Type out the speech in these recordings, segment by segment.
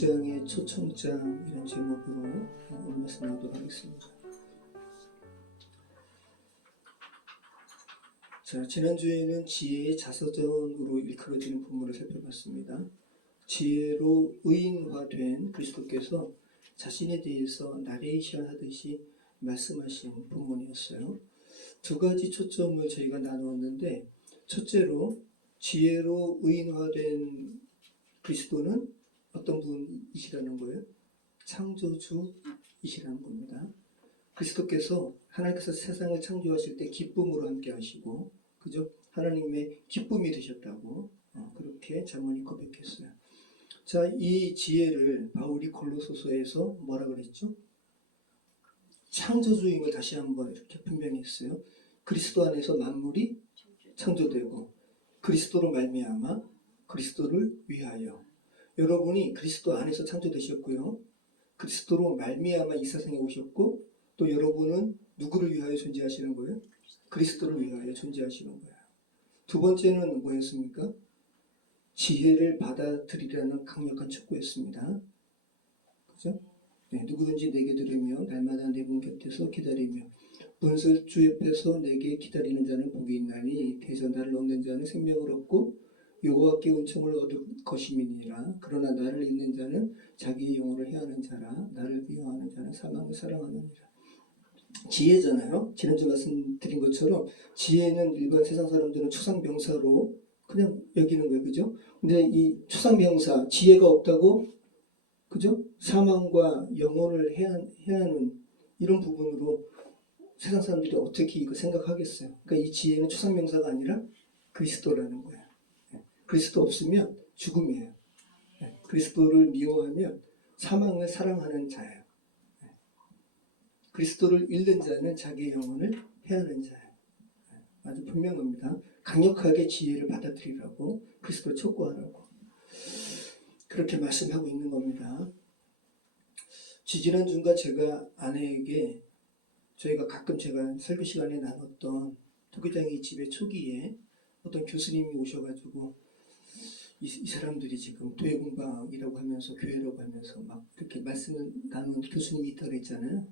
9장의 초청장 이런 제목으로 오늘 말씀 나누도록 하겠습니다. 자, 지난주에는 지혜의 자서전으로 일컬어지는 본문을 살펴봤습니다. 지혜로 의인화된 그리스도께서 자신에 대해서 나레이션 하듯이 말씀하신 본문이었어요. 두 가지 초점을 저희가 나누었는데, 첫째로 지혜로 의인화된 그리스도는 어떤 분이시라는 거예요? 창조주이시라는 겁니다. 그리스도께서 하나님께서 세상을 창조하실 때 기쁨으로 함께 하시고, 그죠? 하나님의 기쁨이 되셨다고 그렇게 자문이 고백했어요. 자, 이 지혜를 바울이 골로새서에서 뭐라 그랬죠? 창조주임을 다시 한번 이렇게 분명히 했어요. 그리스도 안에서 만물이 창조되고 그리스도로 말미암아 그리스도를 위하여. 여러분이 그리스도 안에서 창조되셨고요. 그리스도로 말미암아 이 세상에 오셨고, 또 여러분은 누구를 위하여 존재하시는 거예요? 그리스도를 위하여 존재하시는 거예요. 두 번째는 뭐였습니까? 지혜를 받아들이라는 강력한 촉구였습니다. 그죠? 네, 누구든지 내게 들으며 날마다 내 문 곁에서 기다리며 문설 주 옆에서 내게 기다리는 자는 복이 있나니 대저 나를 얻는 자는 생명을 얻고 여호와께 은총을 얻을 것임이니라. 그러나 나를 잊는 자는 자기의 영혼을 해하는 자라. 나를 미워하는 자는 사망을 사랑하느니라. 지혜잖아요. 지난주 말씀드린 것처럼 지혜는 일반 세상 사람들은 추상명사로 그냥 여기는 거예요. 그죠? 근데 이 추상명사, 지혜가 없다고, 그죠? 사망과 영혼을 해하는 이런 부분으로 세상 사람들이 어떻게 이거 생각하겠어요? 그러니까 이 지혜는 추상명사가 아니라 그리스도라는 거예요. 그리스도 없으면 죽음이에요. 그리스도를 미워하면 사망을 사랑하는 자예요. 그리스도를 잃는 자는 자기의 영혼을 해하는 자예요. 아주 분명합니다. 강력하게 지혜를 받아들이라고, 그리스도를 촉구하라고 그렇게 말씀하고 있는 겁니다. 지지난주인가 제가 아내에게 저희가 가끔 제가 설교 시간에 나눴던 토기장이 집의 초기에 어떤 교수님이 오셔가지고 이 사람들이 지금 도예공방이라고 하면서 교회라고 하면서 막 이렇게 말씀을 나누는 교수님이 있다고 했잖아요.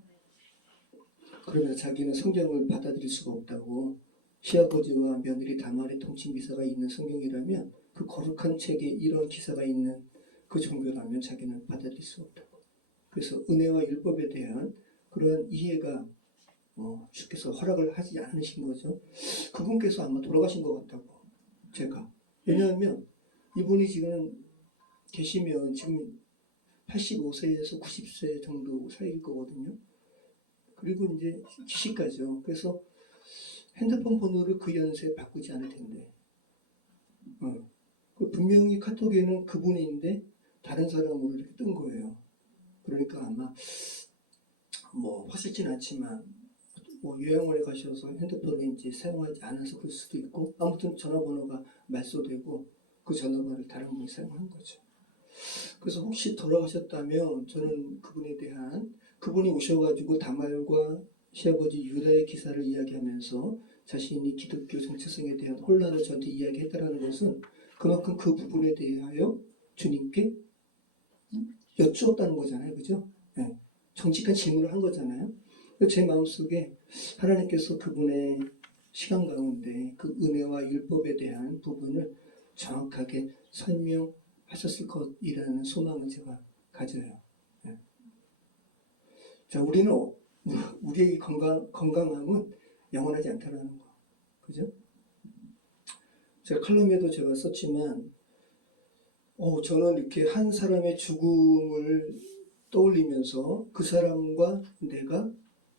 그러면서 자기는 성경을 받아들일 수가 없다고, 시아버지와 며느리 다말의 통칭 기사가 있는 성경이라면 그 거룩한 책에 이런 기사가 있는 그 종교라면 자기는 받아들일 수 없다고. 그래서 은혜와 율법에 대한 그런 이해가 주께서 허락을 하지 않으신 거죠. 그분께서 아마 돌아가신 것 같다고, 제가. 왜냐하면 이분이 지금 계시면 지금 85세에서 90세 정도 사이일 거거든요. 그리고 이제 기시가죠. 그래서 핸드폰 번호를 그 연세에 바꾸지 않을 텐데. 분명히 카톡에는 그분인데 다른 사람으로 이렇게 뜬 거예요. 그러니까 아마 확실치는 않지만 요양원에 가셔서 핸드폰을 이제 사용하지 않아서 그럴 수도 있고, 아무튼 전화번호가 말소되고 그 전화번호를 다른 분이 사용한 거죠. 그래서 혹시 돌아가셨다면 저는 그분에 대한, 그분이 오셔가지고 다말과 시아버지 유다의 기사를 이야기하면서 자신이 기독교 정체성에 대한 혼란을 저한테 이야기했다는 것은 그만큼 그 부분에 대하여 주님께 여쭈었다는 거잖아요. 그죠? 네. 정직한 질문을 한 거잖아요. 제 마음속에 하나님께서 그분의 시간 가운데 그 은혜와 율법에 대한 부분을 정확하게 설명하셨을 것이라는 소망을 제가 가져요. 네. 자, 우리의 건강함은 영원하지 않다는 거. 그죠? 제가 칼럼에도 제가 썼지만, 저는 이렇게 한 사람의 죽음을 떠올리면서 그 사람과 내가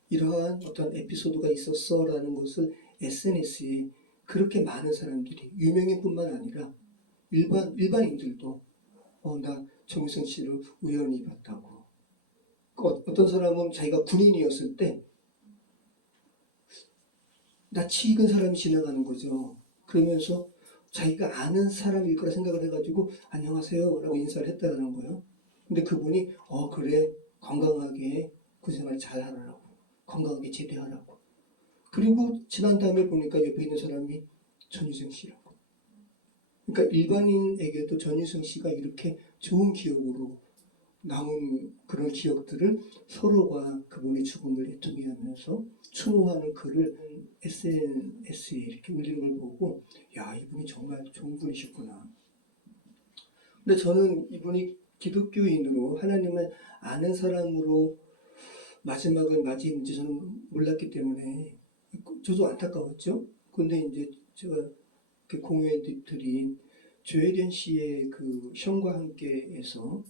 이러한 어떤 에피소드가 있었어라는 것을 SNS에 그렇게 많은 사람들이, 유명인뿐만 아니라 일반인들도 나 정유성 씨를 우연히 봤다고. 어떤 사람은 자기가 군인이었을 때 낯이 익은 사람이 지나가는 거죠. 그러면서 자기가 아는 사람일 거라 생각을 해가지고 안녕하세요 라고 인사를 했다는 거예요. 근데 그분이 그래, 건강하게 그 생활 잘 하라고, 건강하게 제대하라고. 그리고 지난 다음에 보니까 옆에 있는 사람이 전유성 씨라고. 그러니까 일반인에게도 전유성 씨가 이렇게 좋은 기억으로 남은 그런 기억들을 서로가 그분의 죽음을 애통해하면서 추모하는 글을 SNS에 이렇게 올리는 걸 보고 야, 이분이 정말 좋은 분이셨구나. 근데 저는 이분이 기독교인으로 하나님을 아는 사람으로 마지막을 맞이했는지 저는 몰랐기 때문에 저도 안타까웠죠. 근데 이제 제가 공유해 드린 조혜련 씨의 그 형과 함께해서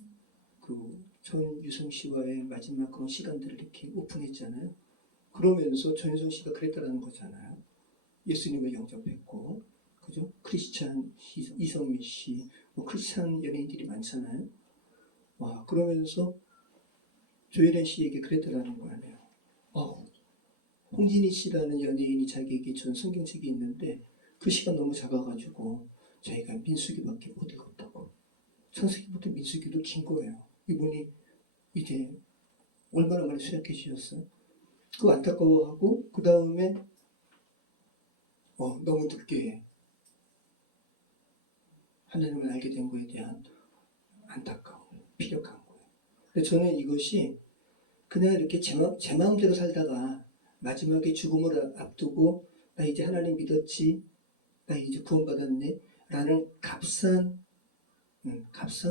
그 전유성 씨와의 마지막 그런 시간들을 이렇게 오픈했잖아요. 그러면서 전유성 씨가 그랬다라는 거잖아요. 예수님을 영접했고, 그죠? 크리스찬 이성미 씨, 뭐 크리스찬 연예인들이 많잖아요. 와, 그러면서 조혜련 씨에게 그랬다라는 거 아니에요. 홍진희 씨라는 연예인이 자기에게 준 성경책이 있는데 그 시간 너무 작아가지고 자기가 민수기밖에 못 읽었다고. 창세기부터 민수기도 긴 거예요. 이분이 이제 얼마나 많이 수약해지셨어요. 그거 안타까워하고 그 다음에 너무 늦게 하나님을 알게 된 거에 대한 안타까움, 피력한 거예요. 근데 저는 이것이 그냥 이렇게 제 마음대로 살다가 마지막에 죽음을 앞두고 나 이제 하나님 믿었지, 나 이제 구원받았네 라는 값싼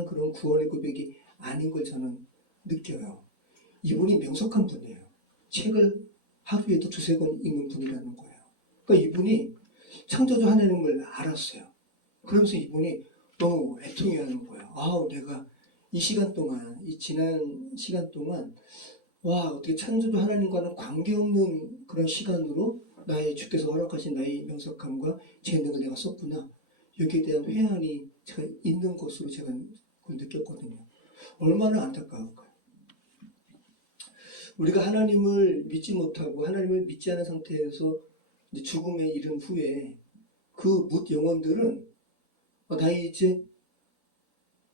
그런 구원의 고백이 아닌 걸 저는 느껴요. 이분이 명석한 분이에요. 책을 하루에도 2-3권 읽는 분이라는 거예요. 그러니까 이분이 창조주 하나님을 알았어요. 그러면서 이분이 너무 애통해하는 거예요. 내가 이 시간 동안, 이 지난 시간 동안 어떻게 창조주 하나님과는 관계없는 그런 시간으로 나의 주께서 허락하신 나의 명석함과 재능을 내가 썼구나. 여기에 대한 회한이 제가 있는 것으로 제가 느꼈거든요. 얼마나 안타까울까요? 우리가 하나님을 믿지 못하고 하나님을 믿지 않은 상태에서 이제 죽음에 이른 후에 그 묻 영혼들은 나 이제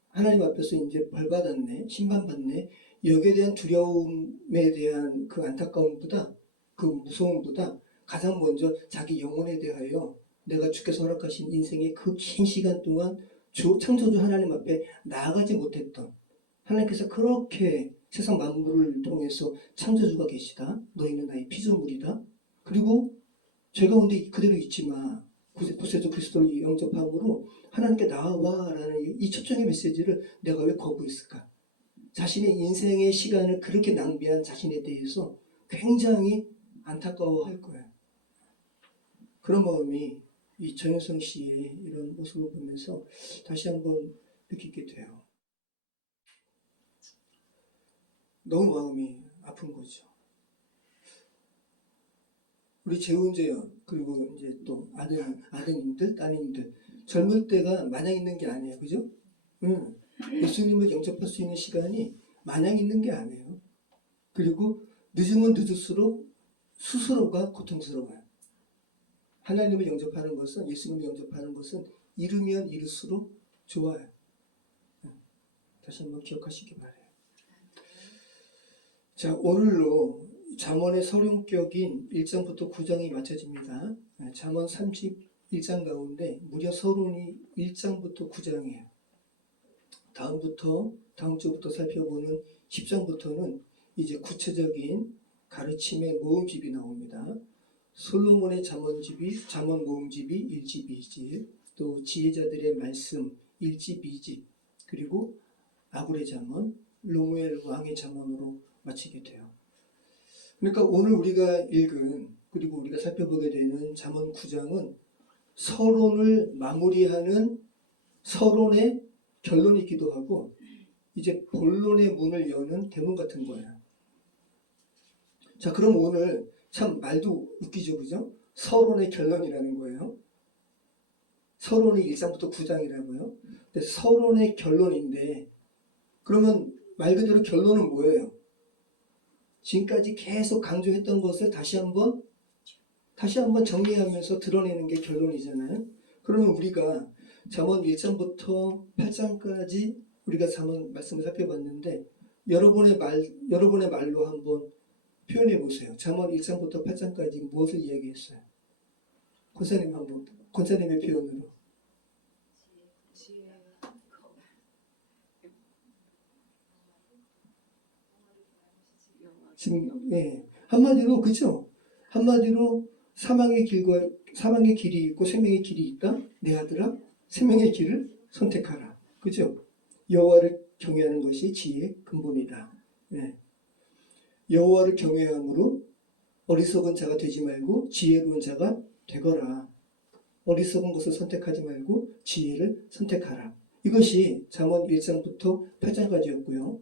하나님 앞에서 이제 벌받았네, 심판받네. 여기에 대한 두려움에 대한 그 안타까움보다, 그 무서움보다 가장 먼저 자기 영혼에 대하여 내가 주께서 허락하신 인생의 그 긴 시간 동안 창조주 하나님 앞에 나아가지 못했던, 하나님께서 그렇게 세상 만물을 통해서 창조주가 계시다. 너희는 나의 피조물이다. 그리고 죄 가운데 그대로 있지만 구세주 그리스도를 영접함으로 하나님께 나와 라는 이 초청의 메시지를 내가 왜 거부했을까? 자신의 인생의 시간을 그렇게 낭비한 자신에 대해서 굉장히 안타까워할 거예요. 그런 마음이 이 전효성 씨의 이런 모습을 보면서 다시 한번 느끼게 돼요. 너무 마음이 아픈 거죠. 우리 재훈재요. 그리고 이제 또 아드님들, 따님들. 젊을 때가 마냥 있는 게 아니에요. 그죠? 예수님을 영접할 수 있는 시간이 마냥 있는 게 아니에요. 그리고 늦으면 늦을수록 스스로가 고통스러워요. 하나님을 영접하는 것은, 예수님을 영접하는 것은 이르면 이를수록 좋아요. 다시 한번 기억하시기 바라요. 자, 오늘로 잠언의 서론격인 1장부터 9장이 마쳐집니다. 잠언 31장 가운데 무려 서론이 1장부터 9장이에요. 다음 주부터 살펴보는 10장부터는 이제 구체적인 가르침의 모음집이 나옵니다. 솔로몬의 잠언 모음집이 1집, 2집, 또 지혜자들의 말씀 1집, 2집, 그리고 아굴의 잠언, 로무엘 왕의 잠언으로 마치게 돼요. 그러니까 오늘 우리가 읽은, 그리고 우리가 살펴보게 되는 잠언 9장은 서론을 마무리하는 서론의 결론이기도 하고 이제 본론의 문을 여는 대문 같은 거예요. 자, 그럼 오늘 참 말도 웃기죠, 그죠? 서론의 결론이라는 거예요. 서론이 1장부터 9장이라고요. 근데 서론의 결론인데 그러면 말 그대로 결론은 뭐예요? 지금까지 계속 강조했던 것을 다시 한번 정리하면서 드러내는 게 결론이잖아요. 그러면 우리가 잠언 1장부터 8장까지 우리가 잠언 말씀을 살펴봤는데 여러분의 말로 한번 표현해 보세요. 잠언 1장부터 8장까지 무엇을 이야기했어요? 권사님의 표현으로. 지금 한마디로 그죠? 한마디로 사망의 길이 있고 생명의 길이 있다. 내 아들아, 생명의 길을 선택하라. 그죠? 여호와를 경외하는 것이 지혜의 근본이다. 예. 여호와를 경외함으로 어리석은 자가 되지 말고 지혜로운 자가 되거라. 어리석은 것을 선택하지 말고 지혜를 선택하라. 이것이 잠언 1장부터 8장까지였고요.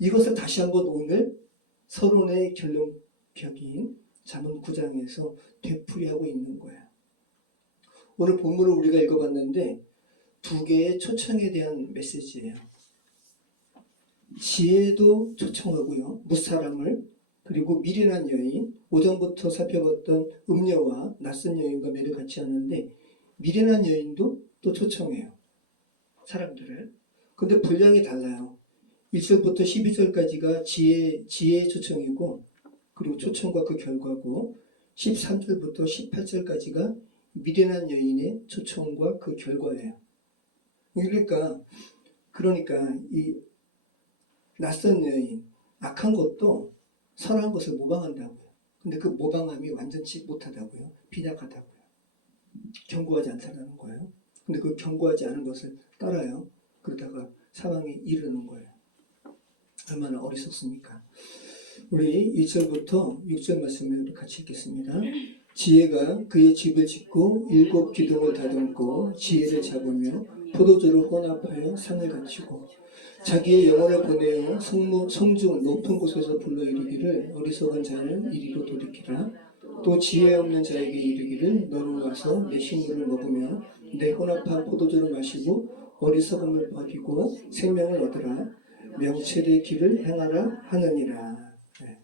이것을 다시 한번 오늘 서론의 결론격인 잠언 9장에서 되풀이하고 있는 거예요. 오늘 본문을 우리가 읽어봤는데 두 개의 초청에 대한 메시지예요. 지혜도 초청하고요. 무사람을, 그리고 미련한 여인, 오전부터 살펴봤던 음녀와 낯선 여인과 매를 같이 하는데 미련한 여인도 또 초청해요. 사람들을. 근데 분량이 달라요. 1절부터 12절까지가 지혜의 초청이고, 그리고 초청과 그 결과고, 13절부터 18절까지가 미련한 여인의 초청과 그 결과예요. 그러니까 이 낯선 여인, 악한 것도 선한 것을 모방한다고요. 근데 그 모방함이 완전치 못하다고요. 빈약하다고요. 견고하지 않다는 거예요. 근데 그 견고하지 않은 것을 따라요. 그러다가 사망에 이르는 거예요. 얼마나 어리석습니까? 우리 1절부터 6절 말씀을 같이 읽겠습니다. 지혜가 그의 집을 짓고 7 기둥을 다듬고 지혜를 잡으며 포도주를 혼합하여 상을 갖추고 자기의 영혼을 보내어 성중 높은 곳에서 불러 이르기를 어리석은 자는 이리로 돌이키라. 또 지혜 없는 자에게 이르기를 너는 와서 내 식물을 먹으며 내 혼합한 포도주를 마시고 어리석음을 버리고 생명을 얻으라. 명철의 길을 행하라 하느니라. 네.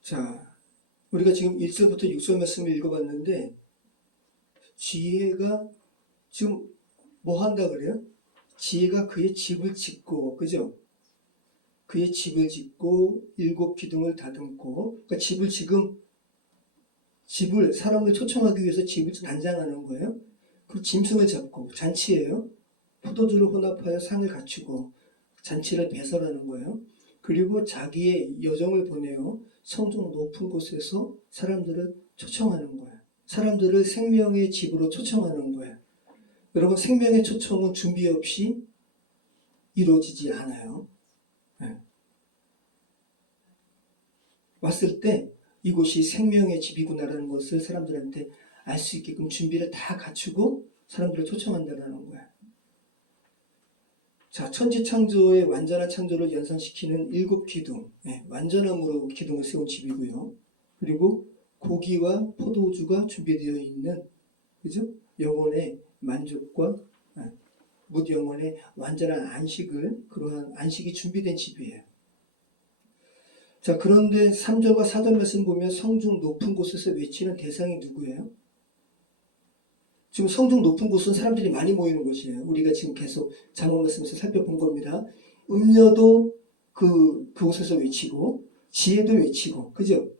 자, 우리가 지금 1절부터 6절 말씀을 읽어봤는데 지혜가 지금 뭐 한다 그래요? 지혜가 그의 집을 짓고, 그죠? 그의 집을 짓고 7 기둥을 다듬고, 그러니까 집을 사람을 초청하기 위해서 집을 단장하는 거예요. 그 짐승을 잡고 잔치예요. 포도주를 혼합하여 상을 갖추고 잔치를 배설하는 거예요. 그리고 자기의 여종을 보내어 성중 높은 곳에서 사람들을 초청하는 거예요. 사람들을 생명의 집으로 초청하는 거예요. 여러분, 생명의 초청은 준비 없이 이루어지지 않아요. 네. 왔을 때 이곳이 생명의 집이구나라는 것을 사람들한테 알 수 있게끔 준비를 다 갖추고 사람들을 초청한다는 거예요. 자, 천지창조의 완전한 창조를 연상시키는 7 기둥, 완전함으로 기둥을 세운 집이고요. 그리고 고기와 포도주가 준비되어 있는, 그죠? 영혼의 만족과 묻 영혼의 완전한 안식을, 그러한 안식이 준비된 집이에요. 자, 그런데 3절과 4절 말씀 보면 성중 높은 곳에서 외치는 대상이 누구예요? 지금 성중 높은 곳은 사람들이 많이 모이는 곳이에요. 우리가 지금 계속 잠언 말씀에서 살펴본 겁니다. 음녀도 그곳에서 외치고 지혜도 외치고, 그죠?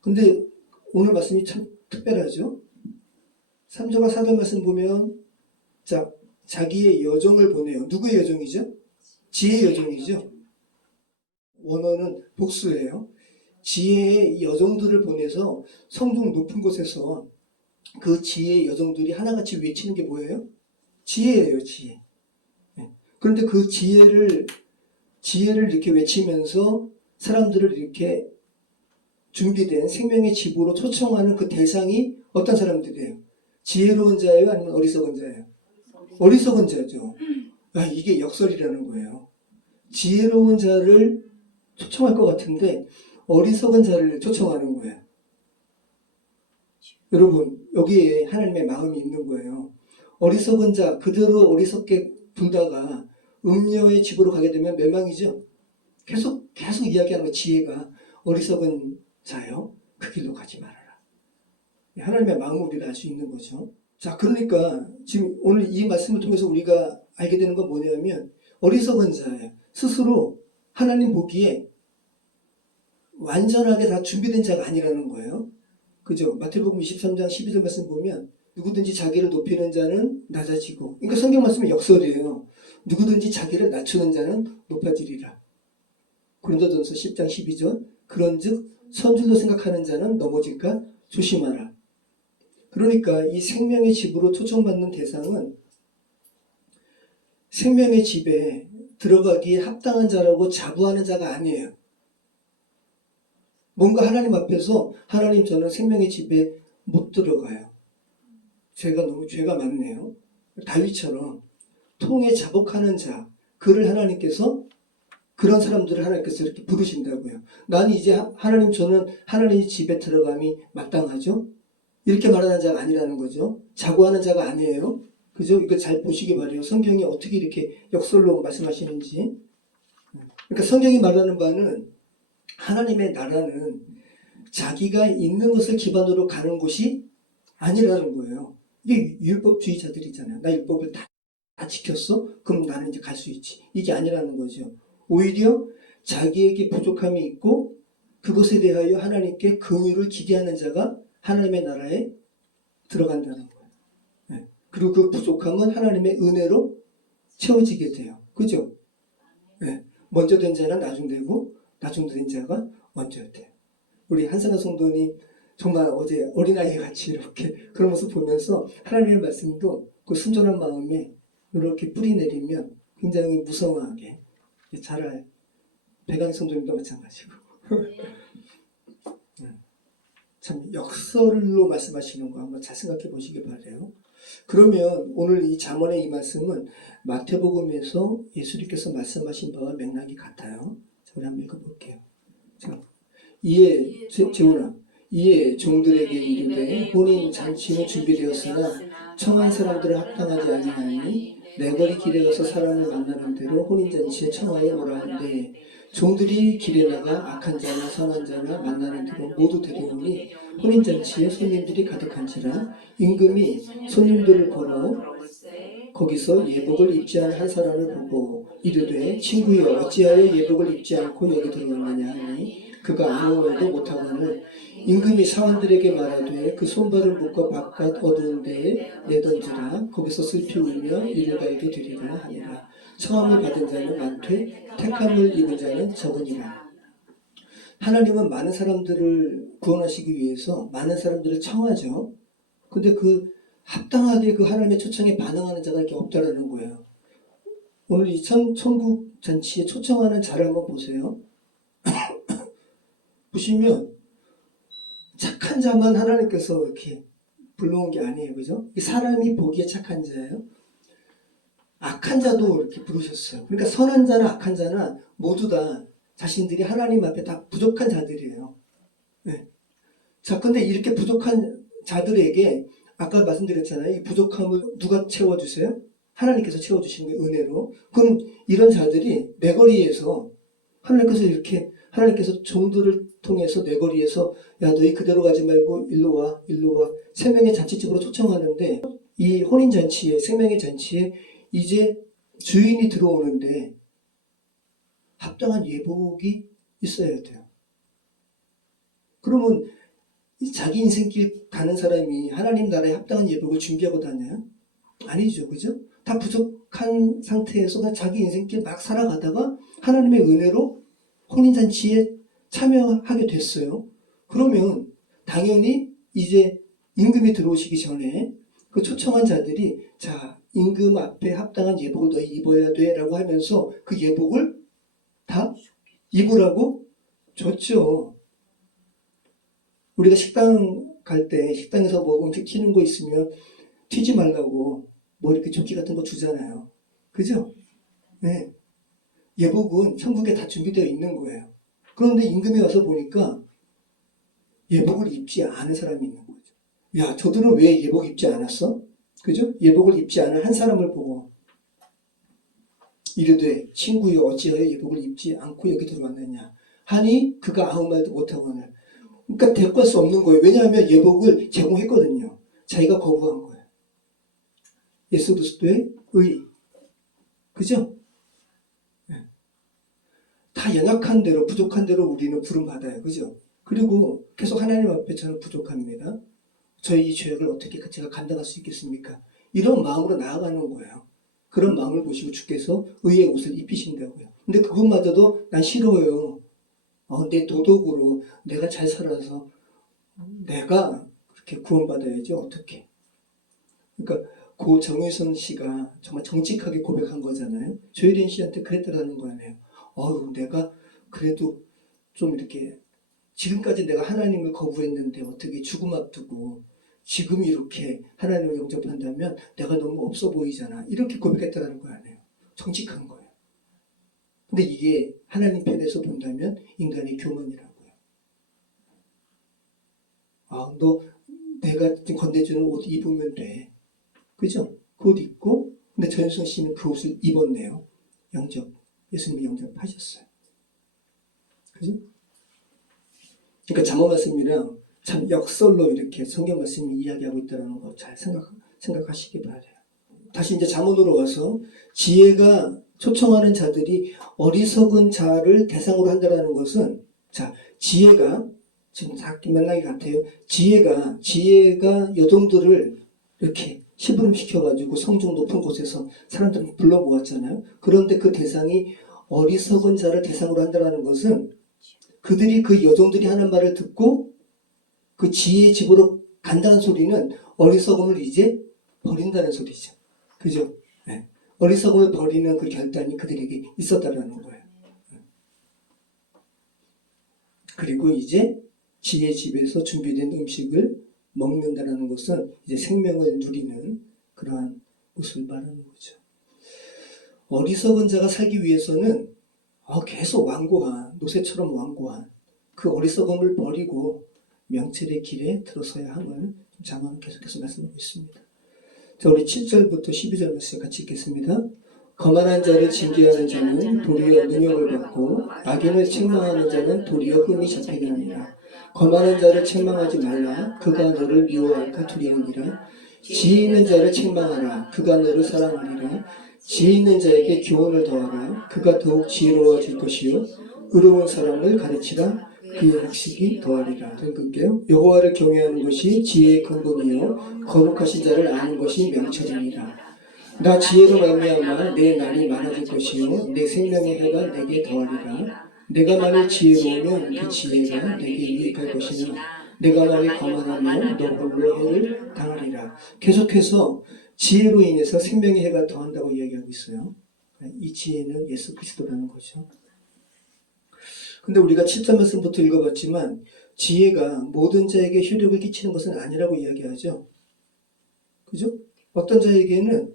근데 오늘 말씀이 참 특별하죠. 3절과 4절 말씀 보면 자기의 여종을 보내요. 누구의 여종이죠? 지혜의 여종이죠. 원어는 복수예요. 지혜의 여종들을 보내서 성중 높은 곳에서 그 지혜의 여종들이 하나같이 외치는 게 뭐예요? 지혜예요, 지혜. 그런데 그 지혜를 이렇게 외치면서 사람들을 이렇게 준비된 생명의 집으로 초청하는 그 대상이 어떤 사람들이에요? 지혜로운 자예요? 아니면 어리석은 자예요? 어리석은 자죠. 이게 역설이라는 거예요. 지혜로운 자를 초청할 것 같은데 어리석은 자를 초청하는 거예요. 여러분, 여기에 하나님의 마음이 있는 거예요. 어리석은 자, 그대로 어리석게 굴다가 음녀의 집으로 가게 되면 멸망이죠. 계속 이야기하는 거, 지혜가 어리석은 자요, 그 길로 가지 말아라. 하나님의 마음을 우리가 알 수 있는 거죠. 자, 그러니까 지금 오늘 이 말씀을 통해서 우리가 알게 되는 건 뭐냐면 어리석은 자예요. 스스로 하나님 보기에 완전하게 다 준비된 자가 아니라는 거예요. 그죠? 마태복음 23장 12절 말씀 보면 누구든지 자기를 높이는 자는 낮아지고, 그러니까 성경 말씀은 역설이에요. 누구든지 자기를 낮추는 자는 높아지리라. 고린도전서 10장 12절 그런즉 선줄로 생각하는 자는 넘어질까 조심하라. 그러니까 이 생명의 집으로 초청받는 대상은 생명의 집에 들어가기에 합당한 자라고 자부하는 자가 아니에요. 뭔가 하나님 앞에서 하나님 저는 생명의 집에 못 들어가요. 제가 너무 죄가 많네요. 다윗처럼 통에 자복하는 자, 그를 하나님께서 그런 사람들을 하나님께서 이렇게 부르신다고요. 난 이제 하나님 저는 하나님 집에 들어감이 마땅하죠. 이렇게 말하는 자가 아니라는 거죠. 자고하는 자가 아니에요. 그죠? 이거 잘 보시기 바래요. 성경이 어떻게 이렇게 역설로 말씀하시는지. 그러니까 성경이 말하는 바는 하나님의 나라는 자기가 있는 것을 기반으로 가는 곳이 아니라는 거예요. 이게 율법주의자들이잖아요. 나 율법을 다 지켰어? 그럼 나는 이제 갈 수 있지. 이게 아니라는 거죠. 오히려 자기에게 부족함이 있고 그것에 대하여 하나님께 긍휼을 기대하는 자가 하나님의 나라에 들어간다는 거예요. 네. 그리고 그 부족함은 하나님의 은혜로 채워지게 돼요. 그죠? 네. 먼저 된 자는 나중되고 나중된 자가 먼저 돼요. 우리 한상아 성도님 정말 어제 어린아이 같이 이렇게 그런 모습 보면서 하나님의 말씀도 그 순전한 마음에 이렇게 뿌리 내리면 굉장히 무성하게 자라요. 배강희 성도님도 마찬가지고. 참 역설로 말씀하시는 거 한번 잘 생각해 보시기 바라요. 그러면 오늘 이 잠언의 이 말씀은 마태복음에서 예수님께서 말씀하신 바와 맥락이 같아요. 자, 우리 한번 읽어볼게요. 자, 이에 재훈아 이에 종들에게 이르되 혼인 잔치는 준비되었으나 청한 사람들은 합당하지 아니하니 내거리 길에 가서 사람을 만나는 대로 혼인 잔치에 청하여 오라 하는데 종들이 길에 나가 악한 자나 선한 자나 만나는 대로 모두 데려오니 혼인 잔치에 손님들이 가득한지라 임금이 손님들을 보러 거기서 예복을 입지 않은 한 사람을 보고 이르되 친구여 어찌하여 예복을 입지 않고 여기 들어왔느냐 하니 그가 아무 말도 못하거늘 임금이 사원들에게 말하되 그 손발을 묶어 바깥 어두운 데에 내던지라 거기서 슬피 울며 이를 갈게 되리라 하니라. 청함을 받은 자는 많되 택함을 입은 자는 적으니라. 하나님은 많은 사람들을 구원하시기 위해서 많은 사람들을 청하죠. 근데 그 합당하게 그 하나님의 초청에 반응하는 자가 이렇게 없다라는 거예요. 오늘 이 천국 잔치에 초청하는 자를 한번 보세요. 보시면 착한 자만 하나님께서 이렇게 불러온 게 아니에요. 그죠? 사람이 보기에 착한 자예요. 악한 자도 이렇게 부르셨어요. 그러니까 선한 자나 악한 자나 모두 다 자신들이 하나님 앞에 다 부족한 자들이에요. 네. 자, 근데 이렇게 부족한 자들에게 아까 말씀드렸잖아요. 이 부족함을 누가 채워주세요? 하나님께서 채워주시는 거예요. 은혜로. 그럼 이런 자들이 내거리에서 하나님께서 이렇게 하나님께서 종들을 통해서 내거리에서 야 너희 그대로 가지 말고 일로 와 생명의 잔치집으로 초청하는데 이 혼인잔치에 생명의 잔치에 이제 주인이 들어오는데 합당한 예복이 있어야 돼요. 그러면 자기 인생길 가는 사람이 하나님 나라에 합당한 예복을 준비하고 다녀요? 아니죠. 그죠? 다 부족한 상태에서 그냥 자기 인생길 막 살아가다가 하나님의 은혜로 혼인잔치에 참여하게 됐어요. 그러면 당연히 이제 임금이 들어오시기 전에 그 초청한 자들이 자 임금 앞에 합당한 예복을 너희 입어야 돼 라고 하면서 그 예복을 다 입으라고 줬죠. 우리가 식당 갈 때 식당에서 뭐 음식 튀는 거 있으면 튀지 말라고 뭐 이렇게 조끼 같은 거 주잖아요. 그죠? 네. 예복은 천국에 다 준비되어 있는 거예요. 그런데 임금이 와서 보니까 예복을 입지 않은 사람이 있는 거죠. 야, 저들은 왜 예복 입지 않았어? 그죠? 예복을 입지 않은 한 사람을 보고 이르되 친구여 어찌하여 예복을 입지 않고 여기 들어왔느냐 하니 그가 아무 말도 못하거늘. 그러니까 대꾸할 수 없는 거예요. 왜냐하면 예복을 제공했거든요. 자기가 거부한 거예요. 예수 그리스도의 의. 그죠? 다 연약한 대로 부족한 대로 우리는 부름받아요. 그죠? 그리고 계속 하나님 앞에 저는 부족합니다. 저희 이 죄악을 어떻게 제가 감당할 수 있겠습니까? 이런 마음으로 나아가는 거예요. 그런 마음을 보시고 주께서 의의 옷을 입히신다고요. 근데 그것마저도 난 싫어요. 내 도덕으로 내가 잘 살아서 내가 그렇게 구원받아야지 어떻게. 그러니까 고 정유선 씨가 정말 정직하게 고백한 거잖아요. 조혜린 씨한테 그랬다라는 거예요. 내가 그래도 좀 이렇게 지금까지 내가 하나님을 거부했는데 어떻게 죽음 앞두고 지금 이렇게 하나님을 영접한다면 내가 너무 없어 보이잖아. 이렇게 고백했다는 거 아니에요. 정직한 거예요. 근데 이게 하나님 편에서 본다면 인간의 교만이라고요. 너 내가 건네주는 옷 입으면 돼. 그죠? 그 옷 입고, 근데 전유성 씨는 그 옷을 입었네요. 예수님이 영접하셨어요. 그죠? 그러니까 잠언 말씀이랑 참 역설로 이렇게 성경 말씀이 이야기하고 있다는 거 잘 생각하시기 바라요. 다시 이제 잠언으로 와서 지혜가 초청하는 자들이 어리석은 자를 대상으로 한다는 것은, 자, 지혜가 지금 다 맥락이 같아요. 지혜가 여종들을 이렇게 시부름시켜가지고 성중 높은 곳에서 사람들을 불러 모았잖아요. 그런데 그 대상이 어리석은 자를 대상으로 한다는 것은 그들이 그 여종들이 하는 말을 듣고 그 지혜의 집으로 간다는 소리는 어리석음을 이제 버린다는 소리죠. 그죠? 네. 어리석음을 버리는 그 결단이 그들에게 있었다는 거예요. 그리고 이제 지혜의 집에서 준비된 음식을 먹는다는 것은 이제 생명을 누리는 그러한 것을 말하는 거죠. 어리석은 자가 살기 위해서는 계속 노새처럼 완고한 그 어리석음을 버리고 명철의 길에 들어서야 함을 잠언은 계속해서 말씀하고 있습니다. 자, 우리 7절부터 12절 말씀 같이 읽겠습니다. 거만한 자를 징계하는 자는 도리어 능욕을 받고 악인을 책망하는 자는 도리어 흠이 잡히느니라. 거만한 자를 책망하지 말라. 그가 너를 미워할까 두려우니라. 지혜 있는 자를 책망하라. 그가 너를 사랑하리라. 지혜 있는 자에게 교훈을 더하라. 그가 더욱 지혜로워질 것이요 의로운 사람을 가르치라. 그의 학식이 더하리라. 읽을게요. 여호와를 경외하는 것이 지혜의 근본이요 거룩하신 자를 아는 것이 명철이니라. 나 지혜로 말미암아 내 날이 많아질 것이요 내 생명의 해가 내게 더하리라. 내가 만일 지혜로우면 그 지혜가 내게 유익할 것이나 내가 만일 거만하면 너 홀로 해를 당하리라. 계속해서 지혜로 인해서 생명의 해가 더한다고 이야기하고 있어요. 이 지혜는 예수 그리스도라는 거죠. 근데 우리가 7절 말씀부터 읽어봤지만 지혜가 모든 자에게 효력을 끼치는 것은 아니라고 이야기하죠. 그죠? 어떤 자에게는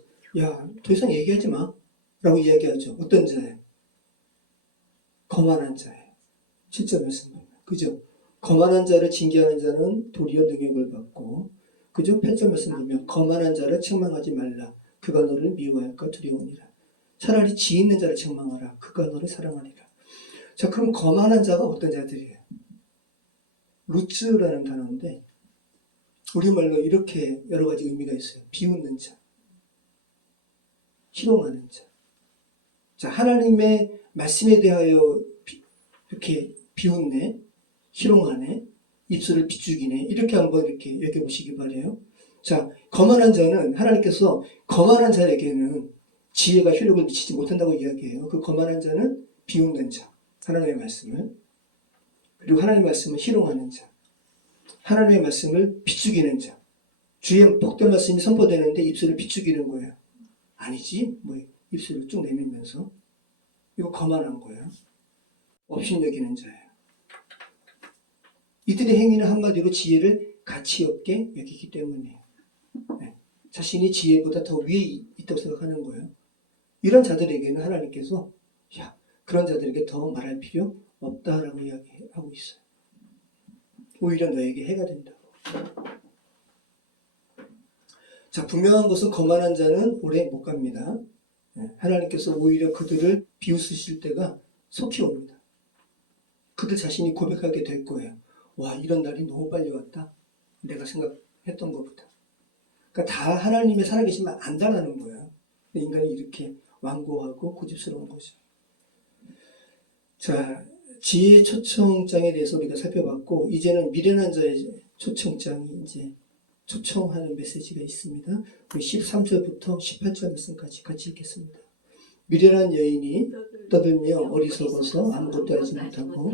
더 이상 얘기하지 마 라고 이야기하죠. 어떤 자에? 거만한 자에. 7절 말씀 보면. 그죠? 거만한 자를 징계하는 자는 도리어 능욕을 받고, 그죠? 8절 말씀 보면 거만한 자를 책망하지 말라. 그가 너를 미워할까 두려우니라. 차라리 지혜 있는 자를 책망하라. 그가 너를 사랑하리라. 자, 그럼 거만한 자가 어떤 자들이에요? 루츠라는 단어인데 우리말로 이렇게 여러 가지 의미가 있어요. 비웃는 자, 희롱하는 자. 자, 하나님의 말씀에 대하여 이렇게 비웃네, 희롱하네, 입술을 비죽이네, 이렇게 한번 이렇게 여겨보시기 바래요. 자, 거만한 자는 하나님께서 거만한 자에게는 지혜가 효력을 미치지 못한다고 이야기해요. 그 거만한 자는 비웃는 자. 하나님의 말씀을, 그리고 하나님의 말씀을 희롱하는 자, 하나님의 말씀을 비추기는 자. 주의 복된 말씀이 선포되는데 입술을 비추기는 거예요. 아니지, 입술을 쭉 내밀면서. 이거 거만한 거예요. 업신여기는 자예요. 이들의 행위는 한마디로 지혜를 가치 없게 여기기 때문이에요. 네. 자신이 지혜보다 더 위에 있다고 생각하는 거예요. 이런 자들에게는 하나님께서 그런 자들에게 더 말할 필요 없다라고 이야기하고 있어요. 오히려 너에게 해가 된다고. 자, 분명한 것은 거만한 자는 오래 못 갑니다. 하나님께서 오히려 그들을 비웃으실 때가 속히 옵니다. 그들 자신이 고백하게 될 거예요. 이런 날이 너무 빨리 왔다. 내가 생각했던 것보다. 그러니까 다 하나님의 살아계시면 안다라는 거예요. 인간이 이렇게 완고하고 고집스러운 거죠. 자, 지혜의 초청장에 대해서 우리가 살펴봤고, 이제는 미련한 자의 초청장이 이제 초청하는 메시지가 있습니다. 우리 13절부터 18절 말씀까지 같이 읽겠습니다. 미련한 여인이 떠들며 어리석어서 아무것도 알지 못하고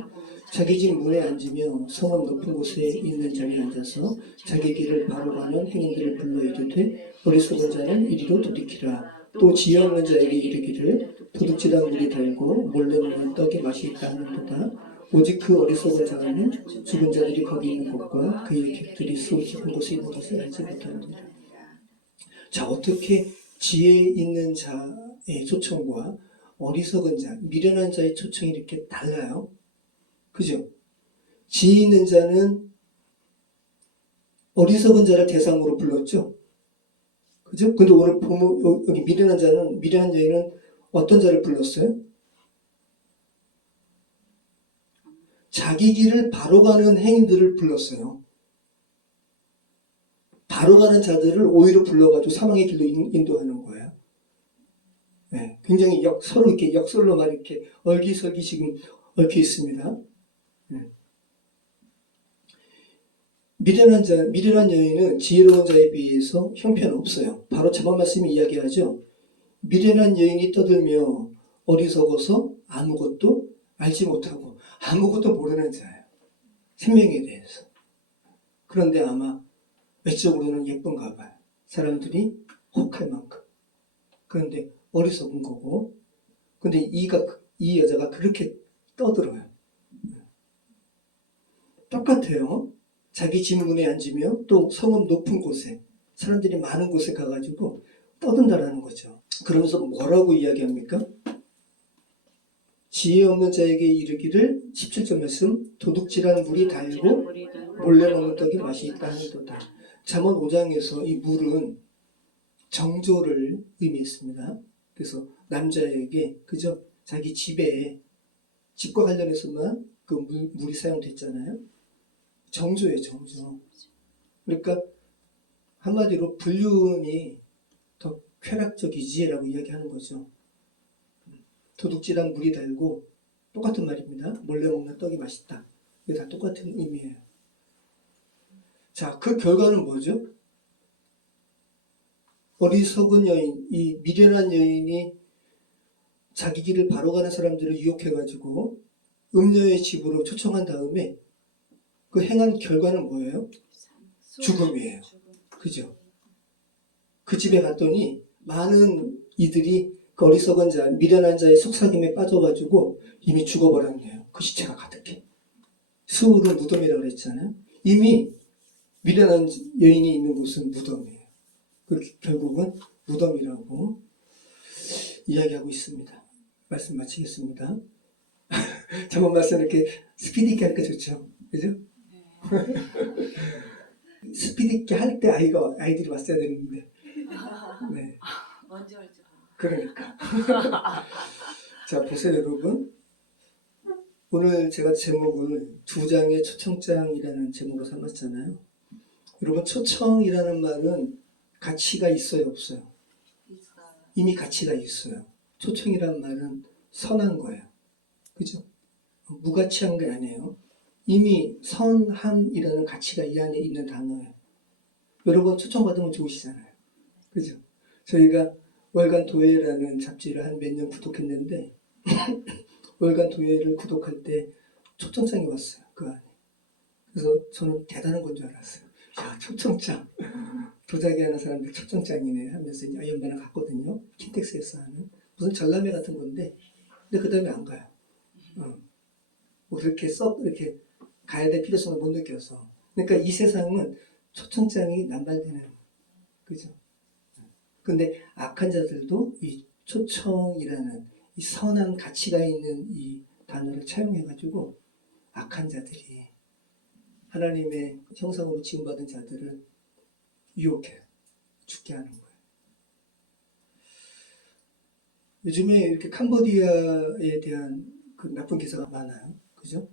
자기 집 문에 앉으며 성읍 높은 곳에 있는 자리에 앉아서 자기 길을 바로 가는 행인들을 불러 이르되 어리석은 자는 이리로 돌이키라. 또 지혜 없는 자에게 이르기를 도둑질한 물이 달고 몰래 먹는 떡에 맛이 있다 하는도다. 오직 그 어리석은 자는 죽은 자들이 거기 있는 곳과 그의 객들이 수 깊은 곳에 있는 것을 알지 못하느니라. 자, 어떻게 지혜 있는 자의 초청과 어리석은 자, 미련한 자의 초청이 이렇게 달라요? 그죠? 지혜 있는 자는 어리석은 자를 대상으로 불렀죠? 그죠? 근데 오늘 보면 여기 미련한 여인은 어떤 자를 불렀어요? 자기 길을 바로 가는 행인들을 불렀어요. 바로 가는 자들을 오히려 불러가지고 사망의 길로 인도하는 거예요. 네, 굉장히 서로 이렇게 역설로만 이렇게 얼기설기 지금 얽혀 있습니다. 네. 미련한 여인은 지혜로운 자에 비해서 형편없어요. 바로 저번 말씀이 이야기하죠. 미련한 여인이 떠들며 어리석어서 아무것도 알지 못하고 아무것도 모르는 자예요. 생명에 대해서. 그런데 아마 외적으로는 예쁜가 봐요. 사람들이 혹할 만큼. 그런데 어리석은 거고. 근데 이 여자가 그렇게 떠들어요. 똑같아요. 자기 집 문에 앉으며 또 성읍 높은 곳에 사람들이 많은 곳에 가가지고 떠든다라는 거죠. 그러면서 뭐라고 이야기합니까? 지혜 없는 자에게 이르기를 17절 말씀 도둑질한 물이 달고 몰래 먹는 떡이 맛이 있다 하는도다. 잠언 5장에서 이 물은 정조를 의미했습니다. 그래서 남자에게 그저 자기 집과 관련해서만 그 물이 사용됐잖아요. 정조예요, 정조. 그러니까 한마디로 불륜이 더 쾌락적이지라고 이야기하는 거죠. 도둑질한 물이 달고 똑같은 말입니다. 몰래 먹는 떡이 맛있다. 이게 다 똑같은 의미예요. 자, 그 결과는 뭐죠? 어리석은 여인, 이 미련한 여인이 자기 길을 바로 가는 사람들을 유혹해가지고 음녀의 집으로 초청한 다음에 그 행한 결과는 뭐예요? 죽음이에요. 그죠? 그 집에 갔더니 많은 이들이 그 어리석은 자, 미련한 자의 속삭임에 빠져가지고 이미 죽어버렸네요. 그 시체가 가득해. 수울은 무덤이라고 그랬잖아요. 이미 미련한 여인이 있는 곳은 무덤이에요. 결국은 무덤이라고 이야기하고 있습니다. 말씀 마치겠습니다. 저번 말씀 이렇게 스피드 있게 하니까 좋죠. 그죠? 스피드 있게 할 때 아이들이 왔어야 되는데. 네. 언제 할지 그러니까. 자, 보세요, 여러분. 오늘 제가 제목을 2장의 초청장이라는 제목으로 삼았잖아요. 여러분, 초청이라는 말은 가치가 있어요, 없어요? 있어요. 이미 가치가 있어요. 초청이라는 말은 선한 거예요. 그죠? 무가치한 게 아니에요. 이미 선함이라는 가치가 이 안에 있는 단어예요. 여러분, 초청받으면 좋으시잖아요. 그죠? 저희가 월간 도예라는 잡지를 한 몇 년 구독했는데 월간 도예를 구독할 때 초청장이 왔어요. 그 안에. 그래서 저는 대단한 건 줄 알았어요. 야, 초청장. 도자기 하는 사람들 초청장이네 하면서 이제 연반을 갔거든요. 킨텍스에서 하는. 무슨 전람회 같은 건데. 근데 그 다음에 안 가요. 뭐 그렇게 이렇게 가야 될 필요성을 못 느껴서. 그러니까 이 세상은 초청장이 남발되는, 그죠? 근데 악한 자들도 이 초청이라는 이 선한 가치가 있는 이 단어를 차용해가지고 악한 자들이 하나님의 형상으로 지음받은 자들을 유혹해 죽게 하는 거예요. 요즘에 이렇게 캄보디아에 대한 그 나쁜 기사가 많아요. 그죠?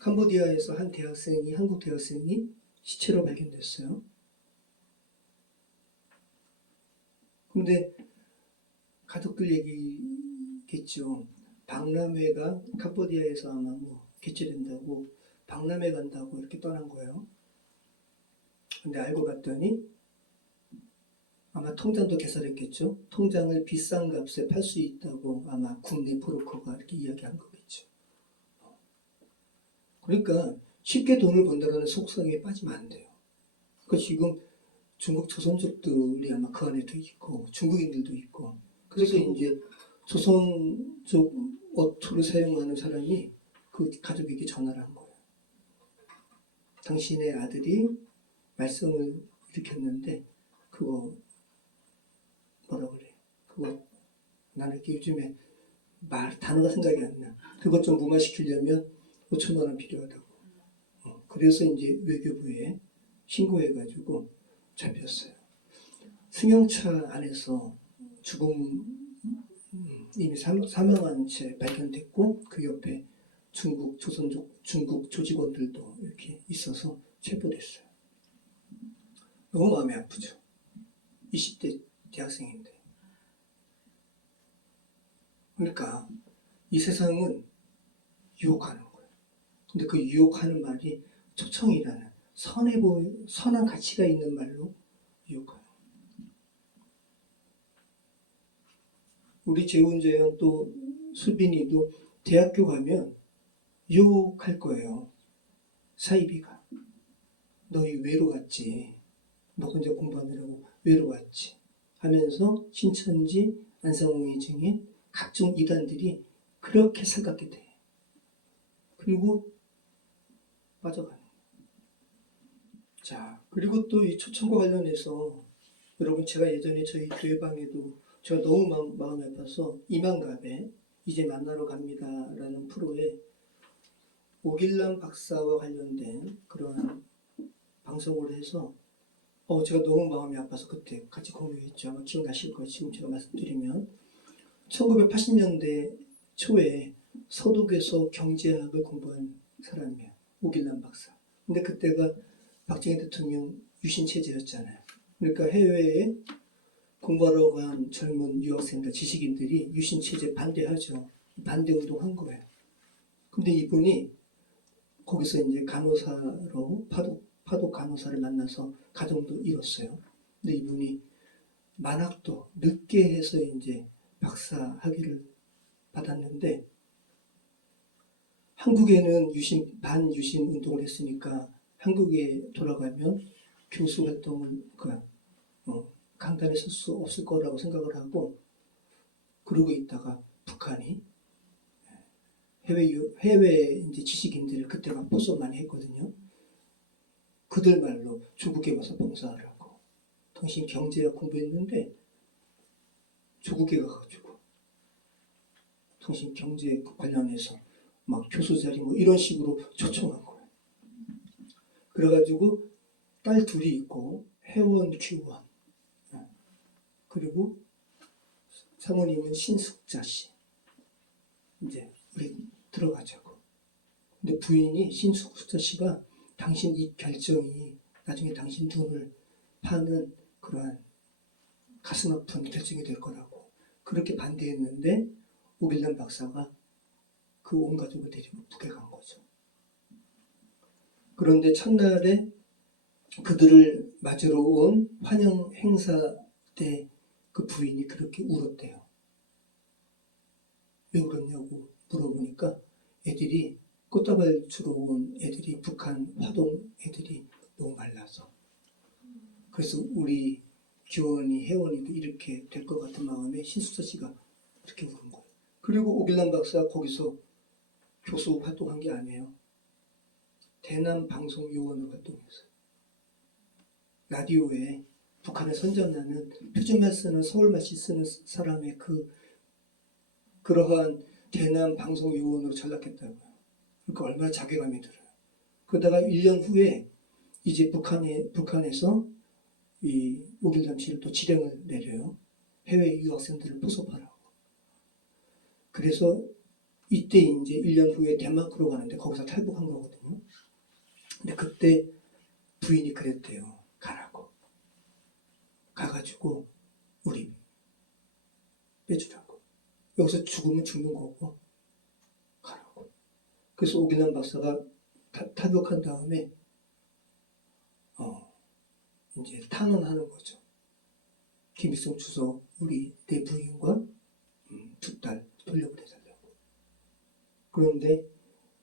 캄보디아에서 한국 대학생이 시체로 발견됐어요. 근데 가족들 얘기겠죠. 박람회가 캄보디아에서 아마 개최된다고 박람회 간다고 이렇게 떠난 거예요. 근데 알고 봤더니 아마 통장도 개설했겠죠. 통장을 비싼 값에 팔 수 있다고 아마 국내 브로커가 이렇게 이야기한 거겠죠. 그러니까 쉽게 돈을 번다는 속성에 빠지면 안 돼요. 그 지금 중국 조선족들이 아마 그 안에도 있고 중국인들도 있고 그래서 이제 조선족 어투를 사용하는 사람이 그 가족에게 전화를 한 거예요. 당신의 아들이 말썽을 일으켰는데 그거 뭐라 그래? 그거 나는 이렇게 요즘에 단어가 생각이 안 나. 그것 좀 무마시키려면 5천만 원 필요하다고. 그래서 이제 외교부에 신고해가지고 잡혔어요. 승용차 안에서 이미 사망한 채 발견됐고 그 옆에 중국 조직원들도 이렇게 있어서 체포됐어요. 너무 마음이 아프죠. 20대 대학생인데. 그러니까 이 세상은 유혹하는 거예요. 근데 그 유혹하는 말이 초청이라는 선한 가치가 있는 말로 유혹하는 거예요. 우리 재훈재현 또 수빈이도 대학교 가면 유혹할 거예요. 사이비가. 너희 외로 갔지. 너 혼자 공부하느라고 외로 갔지. 하면서 신천지, 안상홍의 증인, 각종 이단들이 그렇게 살갑게 돼. 그리고 빠져가는. 자, 그리고 또 이 초청과 관련해서 여러분 제가 예전에 저희 교회방에도 제가 너무 마음이 아파서 이만갑에 이제 만나러 갑니다라는 프로에 오길남 박사와 관련된 그런 방송을 해서 제가 너무 마음이 아파서 그때 같이 공유했죠. 아마 기억나실 거예요. 지금 제가 말씀드리면 1980년대 초에 서독에서 경제학을 공부한 사람이에요. 오길남 박사. 근데 그때가 박정희 대통령 유신 체제였잖아요. 그러니까 해외에 공부하러 간 젊은 유학생들, 지식인들이 유신 체제 반대하죠. 반대 운동한 거예요. 근데 이분이 거기서 이제 간호사로 파독 간호사를 만나서 가정도 이뤘어요. 근데 이분이 만학도 늦게 해서 이제 박사 학위를 받았는데 한국에는 반유신 운동을 했으니까 한국에 돌아가면 교수 활동을 강단에 설 수 없을 거라고 생각을 하고 그러고 있다가 북한이 해외 이제 지식인들을 그때 막 포섭 많이 했거든요. 그들 말로 조국에 와서 봉사하라고. 당신 경제학 공부했는데 조국에 가가지고 당신 경제 관련해서 막 교수 자리 뭐 이런 식으로 초청한 거예요. 그래가지고 딸 둘이 있고 회원 규원 그리고 사모님은 신숙자 씨. 이제 우리 들어가자고. 근데 부인이 신숙자 씨가 당신 이 결정이 나중에 당신 눈을 파는 그러한 가슴 아픈 결정이 될 거라고 그렇게 반대했는데 오길남 박사가 그 온 가족을 데리고 북에 간 거죠. 그런데 첫날에 그들을 맞으러 온 환영 행사 때 그 부인이 그렇게 울었대요. 왜 울었냐고 물어보니까 애들이 꽃다발 주러 온 애들이 북한 화동 애들이 너무 말라서 그래서 우리 교원이 회원이도 이렇게 될 것 같은 마음에 신숙자 씨가 그렇게 울은 거예요. 그리고 오길남 박사 거기서 교수 활동한 게 아니에요. 대남 방송 요원으로 활동했어요. 라디오에 북한을 선전하는 표준말 쓰는 서울말씨 쓰는 사람의 그러한 대남 방송 요원으로 전락했다고요. 그러니까 얼마나 자괴감이 들어요. 그러다가 1년 후에 이제 북한에서 이 오길남 씨를 또 지령을 내려요. 해외 유학생들을 포섭하라고. 그래서 이때 이제 1년 후에 덴마크로 가는데 거기서 탈북한 거거든요. 근데 그때 부인이 그랬대요. 가라고. 가가지고 우리 빼주라고. 여기서 죽으면 죽는 거고 가라고. 그래서 오길남 박사가 탈북한 다음에 이제 탄원하는 거죠. 김일성 주석 우리 내 부인과 두 딸 돌려보내달라고. 그런데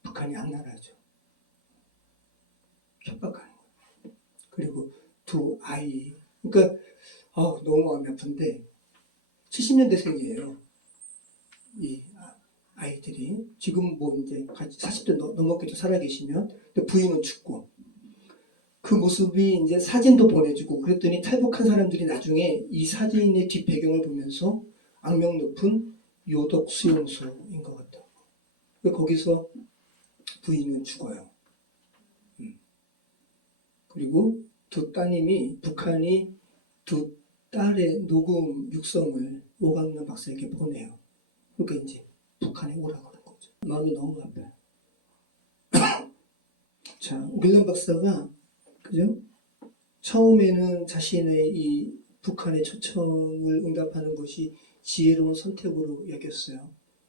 북한이 악랄하죠. 협박하는 거예요. 그리고 두 아이, 그러니까 너무 마음이 아픈데 70년대생이에요. 이 아이들이 지금 뭐 이제 40대 넘었겠죠. 살아계시면. 근데 부인은 죽고 그 모습이 이제 사진도 보내주고 그랬더니 탈북한 사람들이 나중에 이 사진의 뒷배경을 보면서 악명 높은 요독 수용소인 것 같다고. 거기서 부인은 죽어요. 그리고 두 따님이 북한이 두 딸의 녹음 육성을 오강남 박사에게 보내요. 그러니까 이제 북한에 오라고 하는 거죠. 마음이 너무 아파요. 자, 오길남 박사가 그죠? 처음에는 자신의 이 북한의 초청을 응답하는 것이 지혜로운 선택으로 여겼어요.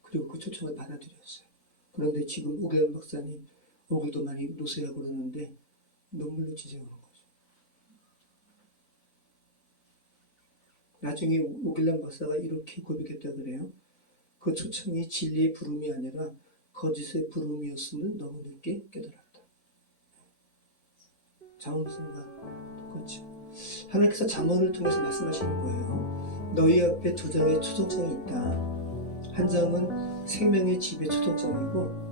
그리고 그 초청을 받아들였어요. 그런데 지금 오길남 박사님 얼굴도 많이 노쇠하고 그러는데 눈물로 지저분한 거죠. 나중에 오길남 박사가 이렇게 고백했다 그래요. 그 초청이 진리의 부름이 아니라 거짓의 부름이었음을 너무 늦게 깨달았다. 자원순간 똑같죠. 하나님께서 잠언을 통해서 말씀하시는 거예요. 너희 앞에 두 장의 초청장이 있다. 한 장은 생명의 집의 초청장이고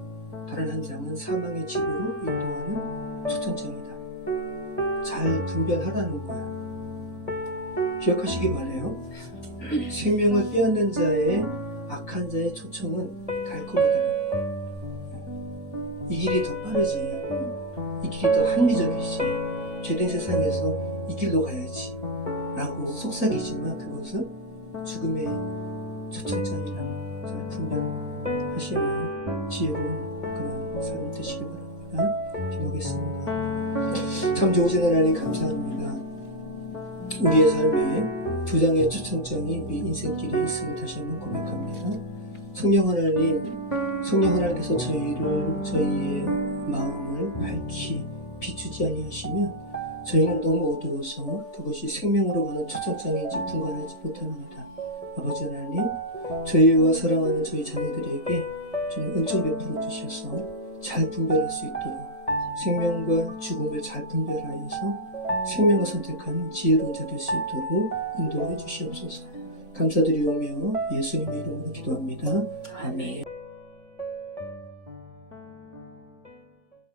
다른 한 장은 사망의 집으로 인도하는 초청장이다. 잘 분별하라는 거야. 기억하시기 바라요. 생명을 빼앗는 자의 악한 자의 초청은 달콤하다는 거야. 이 길이 더 빠르지. 이 길이 더 합리적이지. 죄된 세상에서 이 길로 가야지 라고 속삭이지만 그것은 죽음의 초청장이라는 잘 분별하시는 지혜로운 그런 삶을 되시기 바랍니다. 기도하겠습니다. 참 좋으신 하나님 감사합니다. 우리의 삶에 두 장의 초청장이 우리 인생길에 있음을 다시 한번 고백합니다. 성령 하나님께서 저희의 마음을 밝히 비추지 아니하시면 저희는 너무 어두워서 그것이 생명으로 가는 초청장인지 분간하지 못합니다. 아버지 하나님, 저희와 사랑하는 저희 자녀들에게 주님 은총 베풀어 주셔서 잘 분별할 수 있도록 생명과 죽음을 잘 분별하여서 생명을 선택하는 지혜로운 자 될 수 있도록 인도해 주시옵소서. 감사드리오며 예수님의 이름으로 기도합니다. 아멘.